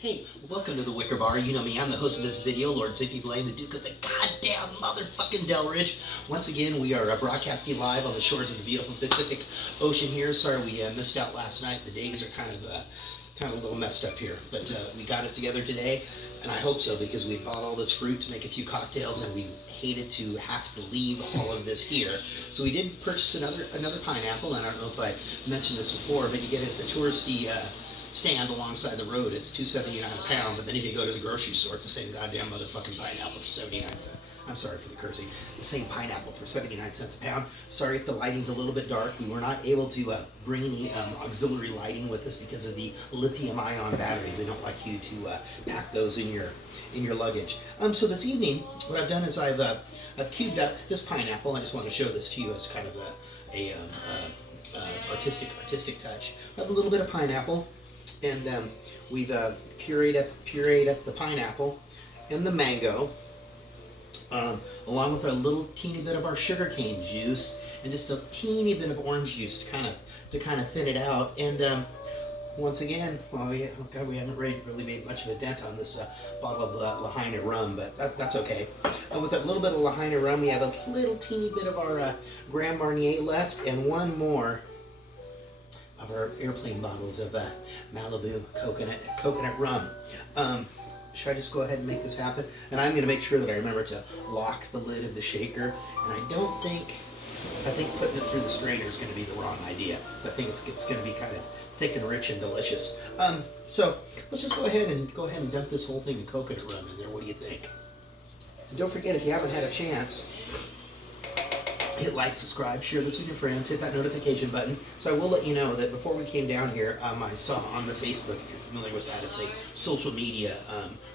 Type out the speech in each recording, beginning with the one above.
Hey, welcome to the Wicker Bar. You know me, I'm the host of this video, Lord Zippy Blaine, the Duke of the goddamn motherfucking Delridge. Once again, we are broadcasting live on the shores of the beautiful Pacific Ocean here. Sorry we missed out last night. The days are kind of a little messed up here, but we got it together today, and I hope so because we bought all this fruit to make a few cocktails, and we hated to have to leave all of this here. So we did purchase another pineapple, and I don't know if I mentioned this before, but you get it at the touristy stand alongside the road. It's $2.79 a pound, but then if you go to the grocery store, it's the same goddamn motherfucking pineapple for 79 cents. I'm sorry for the cursing. The same pineapple for 79 cents a pound. Sorry if the lighting's a little bit dark. We were not able to bring any auxiliary lighting with us because of the lithium-ion batteries. They don't like you to pack those in your luggage. So this evening, what I've done is I've cubed up this pineapple. I just want to show this to you as kind of a artistic touch. I have a little bit of pineapple. And we've pureed up the pineapple and the mango, along with a little teeny bit of our sugarcane juice and just a teeny bit of orange juice to kind of thin it out. And once again, well, yeah, oh God, we haven't really made much of a dent on this bottle of Lahaina rum, but that's okay. With a little bit of Lahaina rum, we have a little teeny bit of our Grand Marnier left, and one more of our airplane bottles of Malibu coconut rum. Should I just go ahead and make this happen? And I'm going to make sure that I remember to lock the lid of the shaker. And I think putting it through the strainer is going to be the wrong idea. So I think it's going to be kind of thick and rich and delicious. So let's just go ahead and dump this whole thing of coconut rum in there. What do you think? And don't forget, if you haven't had a chance, hit like, subscribe, share this with your friends, hit that notification button. So I will let you know that before we came down here, I saw on the Facebook, if you're familiar with that, it's a social media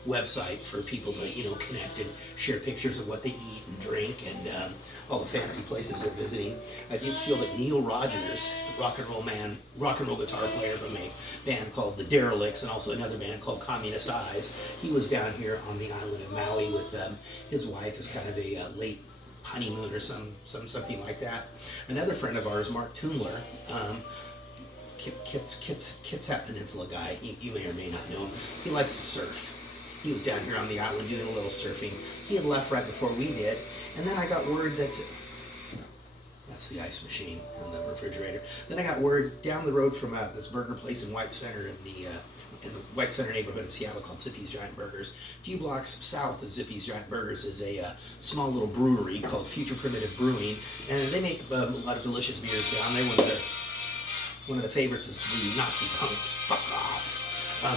website for people to connect and share pictures of what they eat and drink and all the fancy places they're visiting. I did see that Neil Rogers, rock and roll guitar player from a band called the Derelicts, and also another band called Communist Eyes. He was down here on the island of Maui with his wife as kind of a late honeymoon or something like that. Another friend of ours, Mark Toomler, Kitsap Peninsula guy, you may or may not know him. He likes to surf. He was down here on the island doing a little surfing. He had left right before we did, and then I got word that that's the ice machine on the refrigerator. Then I got word down the road from this burger place in White Center in the White Center neighborhood of Seattle called Zippy's Giant Burgers. A few blocks south of Zippy's Giant Burgers is a small little brewery called Future Primitive Brewing, and they make a lot of delicious beers down there. One of the favorites is the Nazi Punks Fuck Off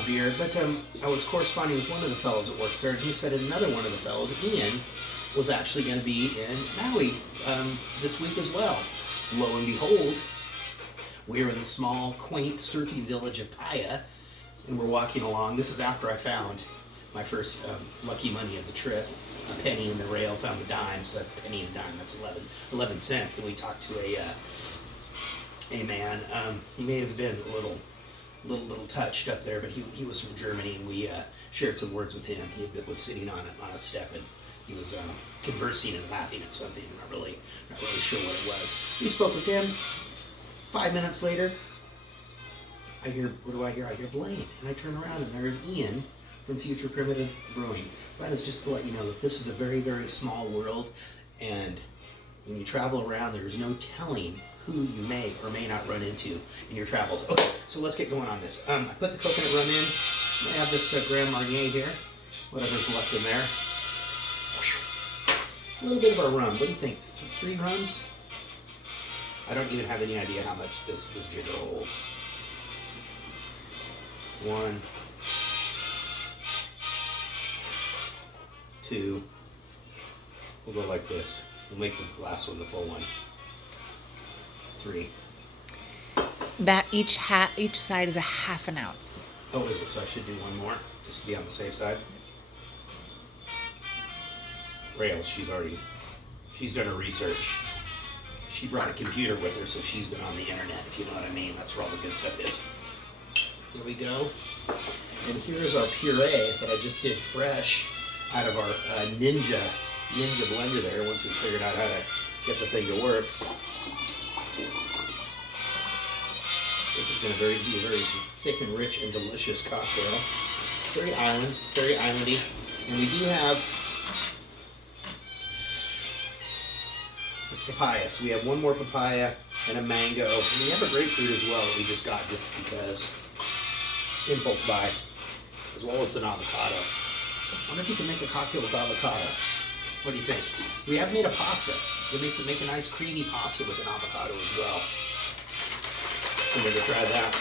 beer. But I was corresponding with one of the fellows that works there, and he said another one of the fellows, Ian, was actually going to be in Maui this week as well. Lo and behold, we're in the small, quaint surfing village of Paia, and we're walking along. This is after I found my first lucky money of the trip, a penny in the rail, found a dime, so that's a penny and a dime, that's 11 cents. And we talked to a man, he may have been a little touched up there, but he was from Germany, and we shared some words with him. He was sitting on a step, and he was conversing and laughing at something. Not really sure what it was. We spoke with him. 5 minutes later, what do I hear? I hear Blaine, and I turn around, and there's Ian from Future Primitive Brewing. That is just to let you know that this is a very, very small world, and when you travel around, there's no telling who you may or may not run into in your travels. Okay, so let's get going on this. I put the coconut rum in. I'm going to have this Grand Marnier here, whatever's left in there. A little bit of our rum. What do you think? 3 rums? I don't even have any idea how much this jigger holds. 1, 2. We'll go like this. We'll make the last one the full one. 3. That each side is a ½ ounce. Oh, is it? So I should do one more, just to be on the safe side. Rails, she's done her research. She brought a computer with her, so she's been on the internet, if you know what I mean. That's where all the good stuff is. Here we go. And here's our puree that I just did fresh out of our Ninja blender there, once we figured out how to get the thing to work. This is going to be a very thick and rich and delicious cocktail. very islandy. And we do have this papaya. So we have one more papaya and a mango. And we have a grapefruit as well that we just got just because impulse buy, as well as an avocado. I wonder if you can make a cocktail with avocado. What do you think? We have made a pasta. It makes it make a nice creamy pasta with an avocado as well. I'm going to try that.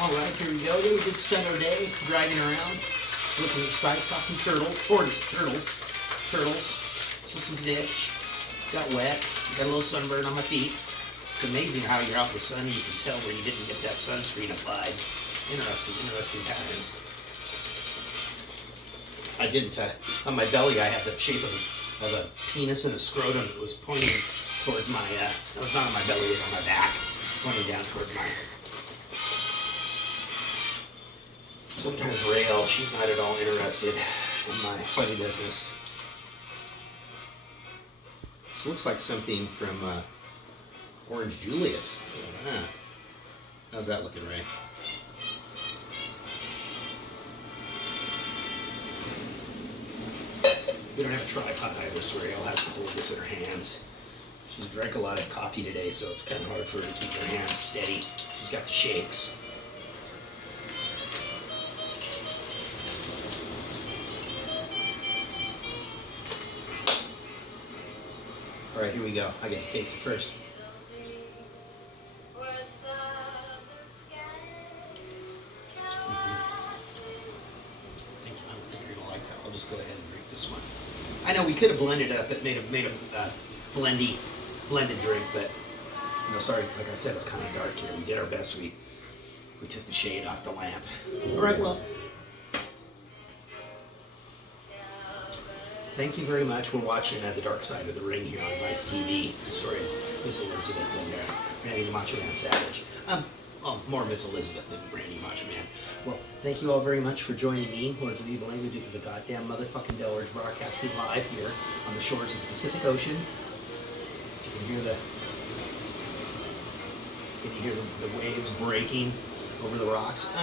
All right, here we go. Yeah, we did spend our day driving around, looking at the sights. Saw some turtles. Saw some fish. Got wet. Got a little sunburn on my feet. It's amazing how you're out in the sun and you can tell where you didn't get that sunscreen applied. Interesting patterns. I didn't, on my belly I had the shape of a penis and a scrotum that was pointing towards my, that was not on my belly, it was on my back, pointing down towards my, sometimes Rael, she's not at all interested in my funny business. This looks like something from Orange Julius. Yeah. How's that looking, Ray? We don't have a tripod either, so Rael has to hold this in her hands. She's drank a lot of coffee today, so it's kind of hard for her to keep her hands steady. She's got the shakes. All right, here we go. I get to taste it first. I don't think you're gonna like that. I'll just go ahead and drink this one. I know we could have blended it up, it made a blended drink, but sorry, like I said, it's kind of dark here. We did our best. We took the shade off the lamp. All right, well, thank you very much. We're watching The Dark Side of the Ring here on Vice TV. It's a story of Miss Elizabeth and Randy the Macho Man Savage. Well, more Miss Elizabeth than Randy Macho Man. Well, thank you all very much for joining me, Lords of Evil, the Duke of the goddamn motherfucking Delaware, broadcasting live here on the shores of the Pacific Ocean. If you can hear the waves breaking over the rocks.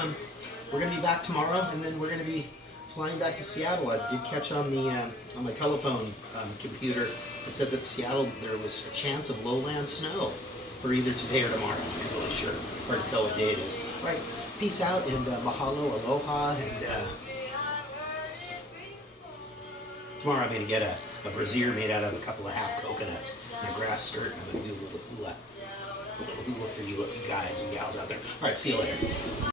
We're gonna be back tomorrow, and then we're gonna be flying back to Seattle. I did catch on the on my telephone computer. It said that Seattle, there was a chance of lowland snow for either today or tomorrow. I'm not really sure. Hard to tell what day it is. All right, peace out, and mahalo, aloha, and tomorrow I'm going to get a brassiere made out of a couple of half coconuts and a grass skirt, and I'm going to do a little hula for you guys and gals out there. All right, see you later.